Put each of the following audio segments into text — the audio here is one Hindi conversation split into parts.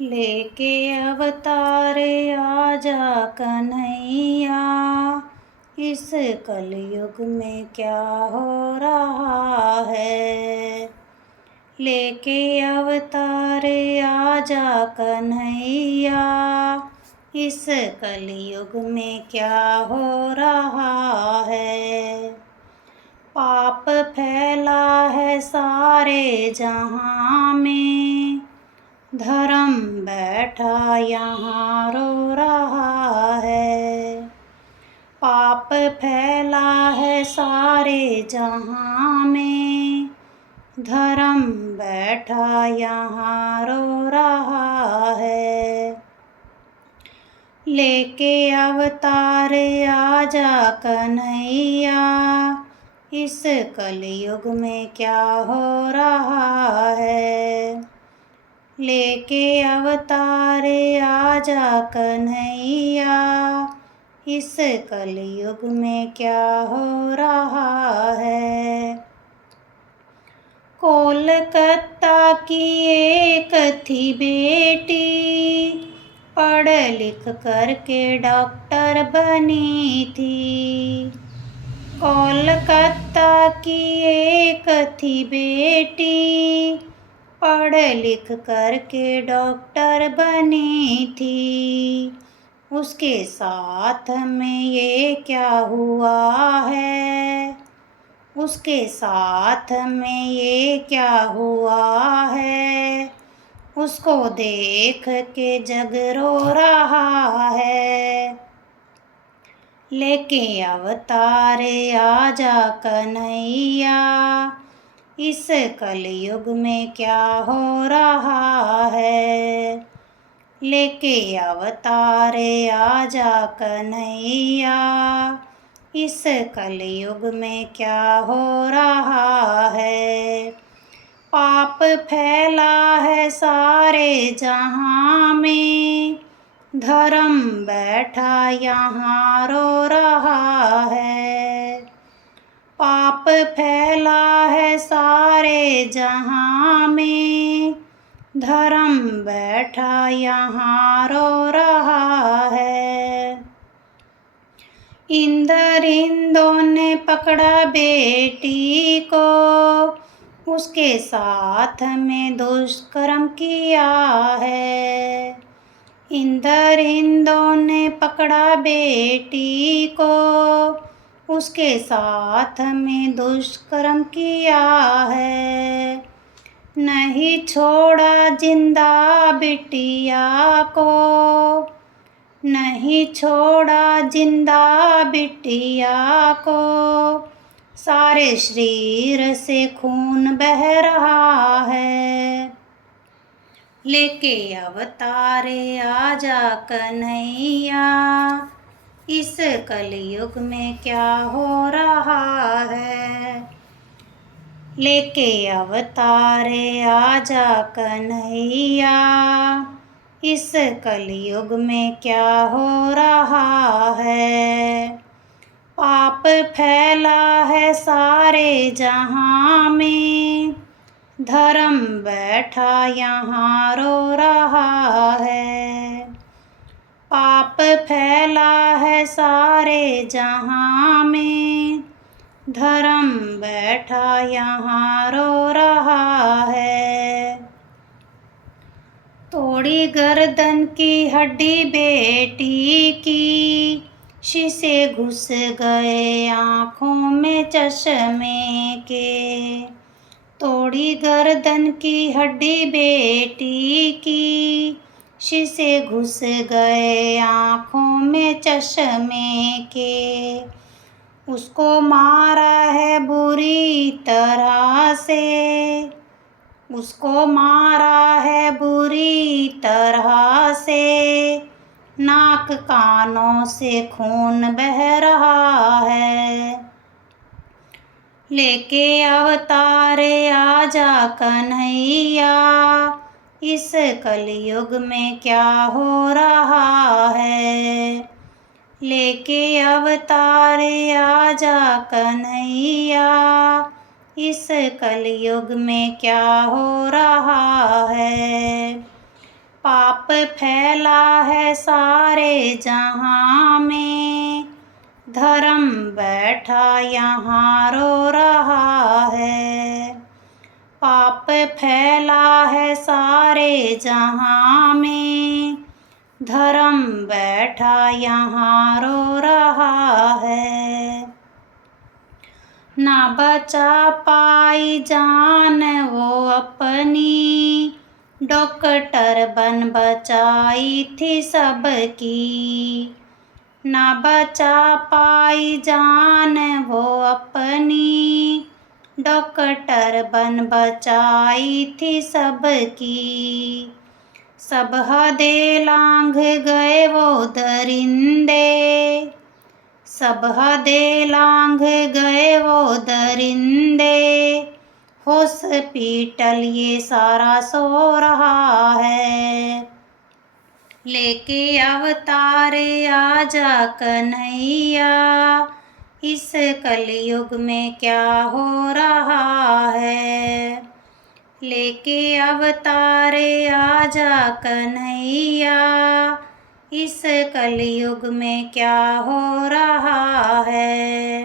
लेके अवतार आजा कन्हैया, इस कलयुग में क्या हो रहा है। लेके अवतार आजा कन्हैया, इस कलयुग में क्या हो रहा है। पाप फैला है सारे जहां में, धर्म बैठा यहाँ रो रहा है। पाप फैला है सारे जहां में, धर्म बैठा यहाँ रो रहा है। लेके अवतार आजा कन्हैया, इस कलयुग में क्या हो रहा है। लेके अवतार आजा कन्हैया, इस कलयुग में क्या हो रहा है। कोलकाता की एक थी बेटी, पढ़ लिख करके डॉक्टर बनी थी। कोलकाता की एक थी बेटी, पढ़ लिख करके डॉक्टर बनी थी। उसके साथ में ये क्या हुआ है। उसके साथ में ये क्या हुआ है। उसको देख के जग रो रहा है। लेके अवतार आजा कन्हैया, इस कलयुग में क्या हो रहा है। लेके अवतार आजा कन्हैया, इस कलयुग में क्या हो रहा है। पाप फैला है सारे जहां में, धर्म बैठा यहाँ रो रहा है। पाप फैला है सारे जहां में, धर्म बैठा यहाँ रो रहा है। इंद्रिंदों ने पकड़ा बेटी को, उसके साथ में दुष्कर्म किया है। इंद्रिंदों ने पकड़ा बेटी को, उसके साथ में दुष्कर्म किया है। नहीं छोड़ा जिंदा बिटिया को, नहीं छोड़ा जिंदा बिटिया को। सारे शरीर से खून बह रहा है। लेके अवतार आजा कन्हैया, इस कलयुग में क्या हो रहा है। लेके अवतार आजा कन्हैया, इस कलयुग में क्या हो रहा है। पाप फैला है सारे जहां में, धर्म बैठा यहाँ रो रहा है। पाप फैला है सारे जहां में, धर्म बैठा यहाँ रो रहा है। तोड़ी गर्दन की हड्डी बेटी की, शीशे घुस गए आँखों में चश्मे के। तोड़ी गर्दन की हड्डी बेटी की, शीशे घुस गए आँखों में चश्मे के। उसको मारा है बुरी तरह से, उसको मारा है बुरी तरह से। नाक कानों से खून बह रहा है। लेके अवतार आजा कन्हैया, इस कलयुग में क्या हो रहा है। लेके अवतार आजा कन्हैया, इस कलयुग में क्या हो रहा है। पाप फैला है सारे जहां में, धर्म बैठा यहाँ रो रहा है। पाप फैला है सारे जहां में, धर्म बैठा यहाँ रो रहा है। ना बचा पाई जान वो अपनी, डॉक्टर बन बचाई थी सबकी। ना बचा पाई जान वो अपनी, डॉक्टर बन बचाई थी सबकी। सब हदें लांघ गए वो दरिंदे, सब हदें लांघ गए वो दरिंदे। हॉस्पिटल ये सारा सो रहा है, लेके अवतारे आजा कन्हैया। इस कलयुग में क्या हो रहा है, लेके अवतारे आजा कन्हैया। इस कलयुग में क्या हो रहा है।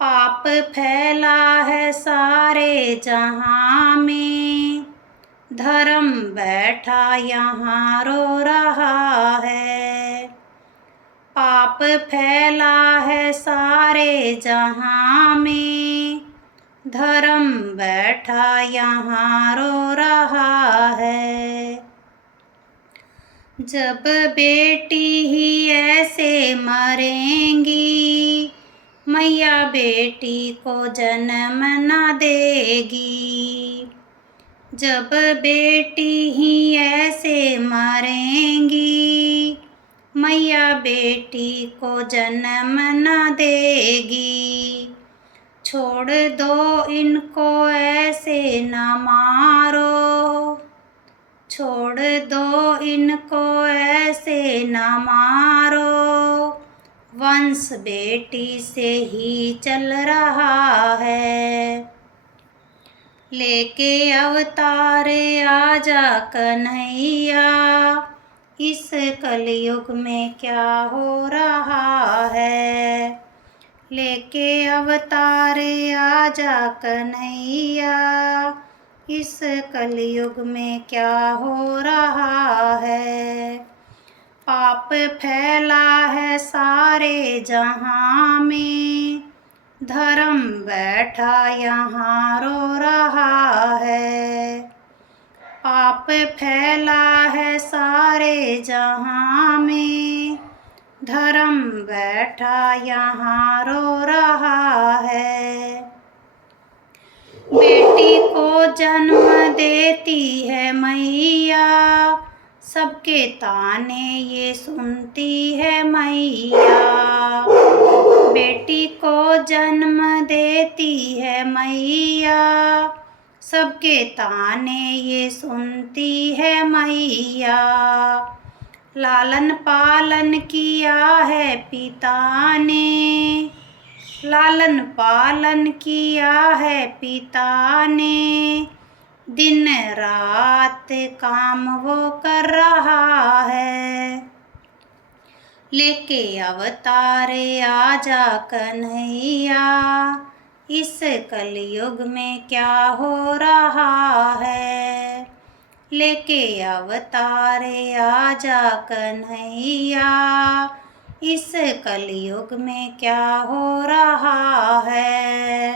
पाप फैला है सारे जहां में, धर्म बैठा यहाँ रो रहा है। पाप फैला है सारे जहां में, धर्म बैठा यहाँ रो रहा है। जब बेटी ही ऐसे मरेंगी, मैया बेटी को जन्म न देगी। जब बेटी ही ऐसे मरेंगी, मैया बेटी को जन्म न देगी। छोड़ दो इनको ऐसे न मारो, छोड़ दो इनको ऐसे न मारो। वंश बेटी से ही चल रहा है, लेके अवतारे आजा कन्हैया। इस कलयुग में क्या हो रहा है, लेके अवतारे आजा कन्हैया। इस कलयुग में क्या हो रहा है। पाप फैला है सारे जहां में, धर्म बैठा यहाँ रो रहा है। पाप फैला है सारे जहां में, धर्म बैठा यहाँ रो रहा है। बेटी को जन्म देती है मैया, सबके ताने ये सुनती है मैया। बेटी को जन्म देती है मैया, सबके ताने ये सुनती है मैया। लालन पालन किया है पिता ने, लालन पालन किया है पिता ने। दिन रात काम वो कर रहा है, लेके अवतारे आजा कन्हैया। इस कलयुग में क्या हो रहा है, लेके अवतारे आजा कन्हैया। इस कलयुग में क्या हो रहा है।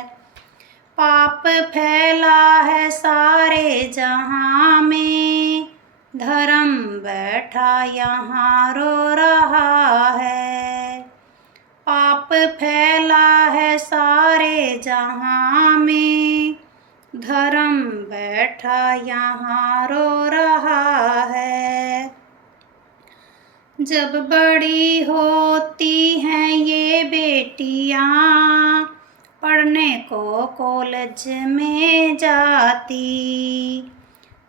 पाप फैला है सारे जहां में, धर्म बैठा यहाँ रो रहा है। पाप फैला है सारे जहां में, धर्म बैठा यहाँ रो रहा है। जब बड़ी होती हैं ये बेटियां, पढ़ने को कॉलेज में जाती।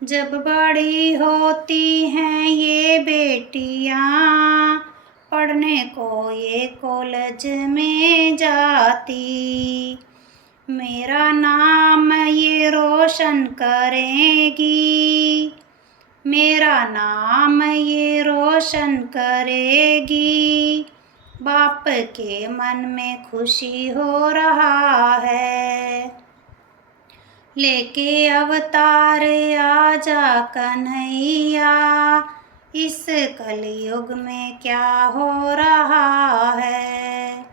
जब बड़ी होती हैं ये बेटियां, पढ़ने को ये कॉलेज में जाती। मेरा नाम ये रोशन करेगी, मेरा नाम ये रोशन करेगी। बाप के मन में खुशी हो रहा है। लेके अवतार आजा कन्हैया, इस कलयुग में क्या हो रहा है।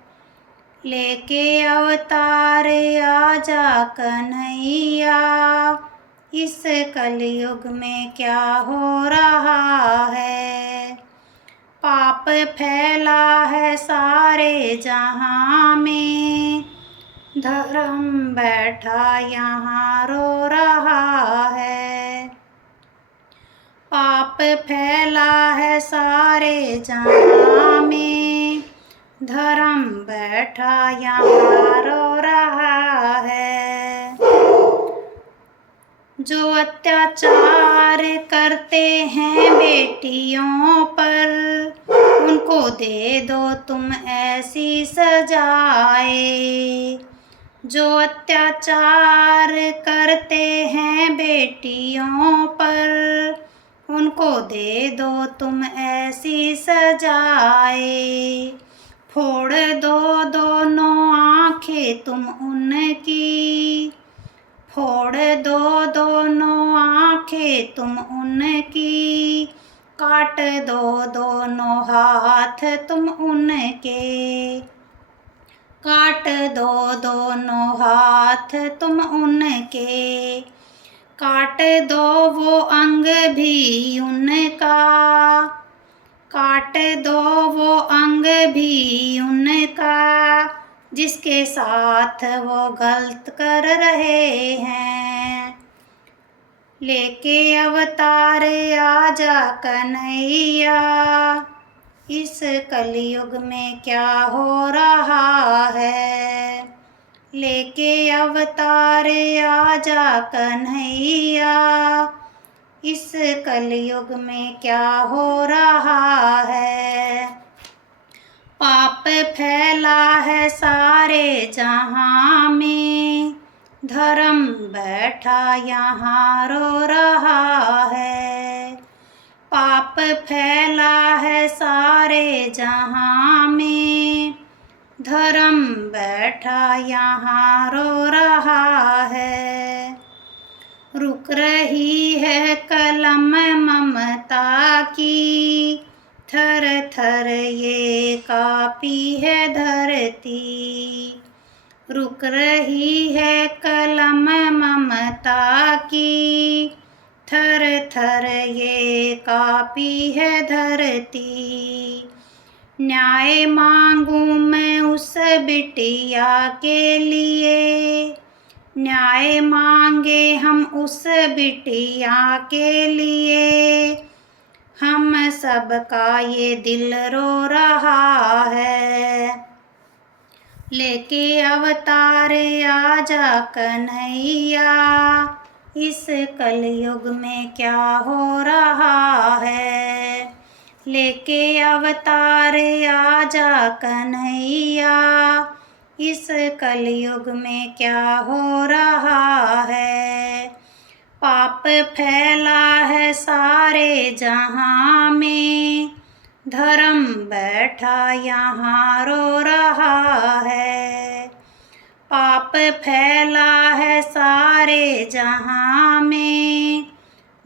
लेके अवतार आजा कन्हैया, इस कलयुग में क्या हो रहा है। पाप फैला है सारे जहां में, धर्म बैठा यहाँ रो रहा है। पाप फैला है सारे जहां में, धर्म बैठा यहाँ रो रहा है। जो अत्याचार करते हैं बेटियों पर, उनको दे दो तुम ऐसी सजाए। जो अत्याचार करते हैं बेटियों पर, उनको दे दो तुम ऐसी सजाए। फोड़ दो दोनों आँखें तुम उनकी, फोड़ दो दोनों आँखें तुम उनकी। काट दो दोनों हाथ तुम उनके, काट दो दोनों हाथ तुम उनके। काट दो वो अंग भी उनका, काट दो वो अंग भी उनका, जिसके साथ वो गलत कर रहे हैं। लेके अवतार आजा कन्हैया, इस कलयुग में क्या हो रहा है। लेके अवतार आजा कन्हैया, इस कलयुग में क्या हो रहा है। पाप फैला है सारे जहां में, धर्म बैठा यहाँ रो रहा है। पाप फैला है सारे जहां में, धर्म बैठा यहाँ रो रहा है। रुक रही है कलम ममता की, थर थर ये कापी है धरती। रुक रही है कलम ममता की, थर थर ये कापी है धरती। न्याय मांगू मैं उस बिटिया के लिए, न्याय मांगे हम उस बिटिया के लिए। हम सबका ये दिल रो रहा है। लेके अवतार आजा कन्हैया, इस कलयुग में क्या हो रहा है। लेके अवतार आजा कन्हैया, इस कलयुग में क्या हो रहा है। पाप फैला है सारे जहां में, धर्म बैठा यहाँ रो रहा है। पाप फैला है सारे जहां में,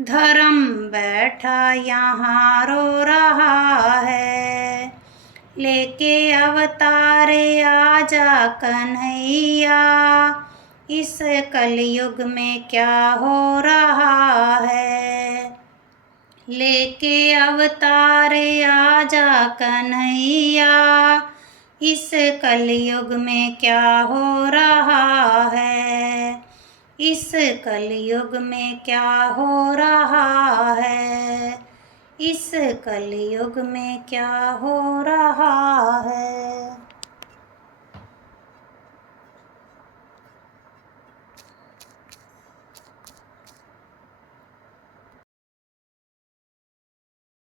धर्म बैठा यहाँ रो रहा है। लेके अवतार आजा कन्हैया, इस कलयुग में क्या हो रहा है। लेके अवतार आजा कन्हैया, इस कलयुग में क्या हो रहा है। इस कलयुग में क्या हो रहा है। इस कलयुग में क्या हो रहा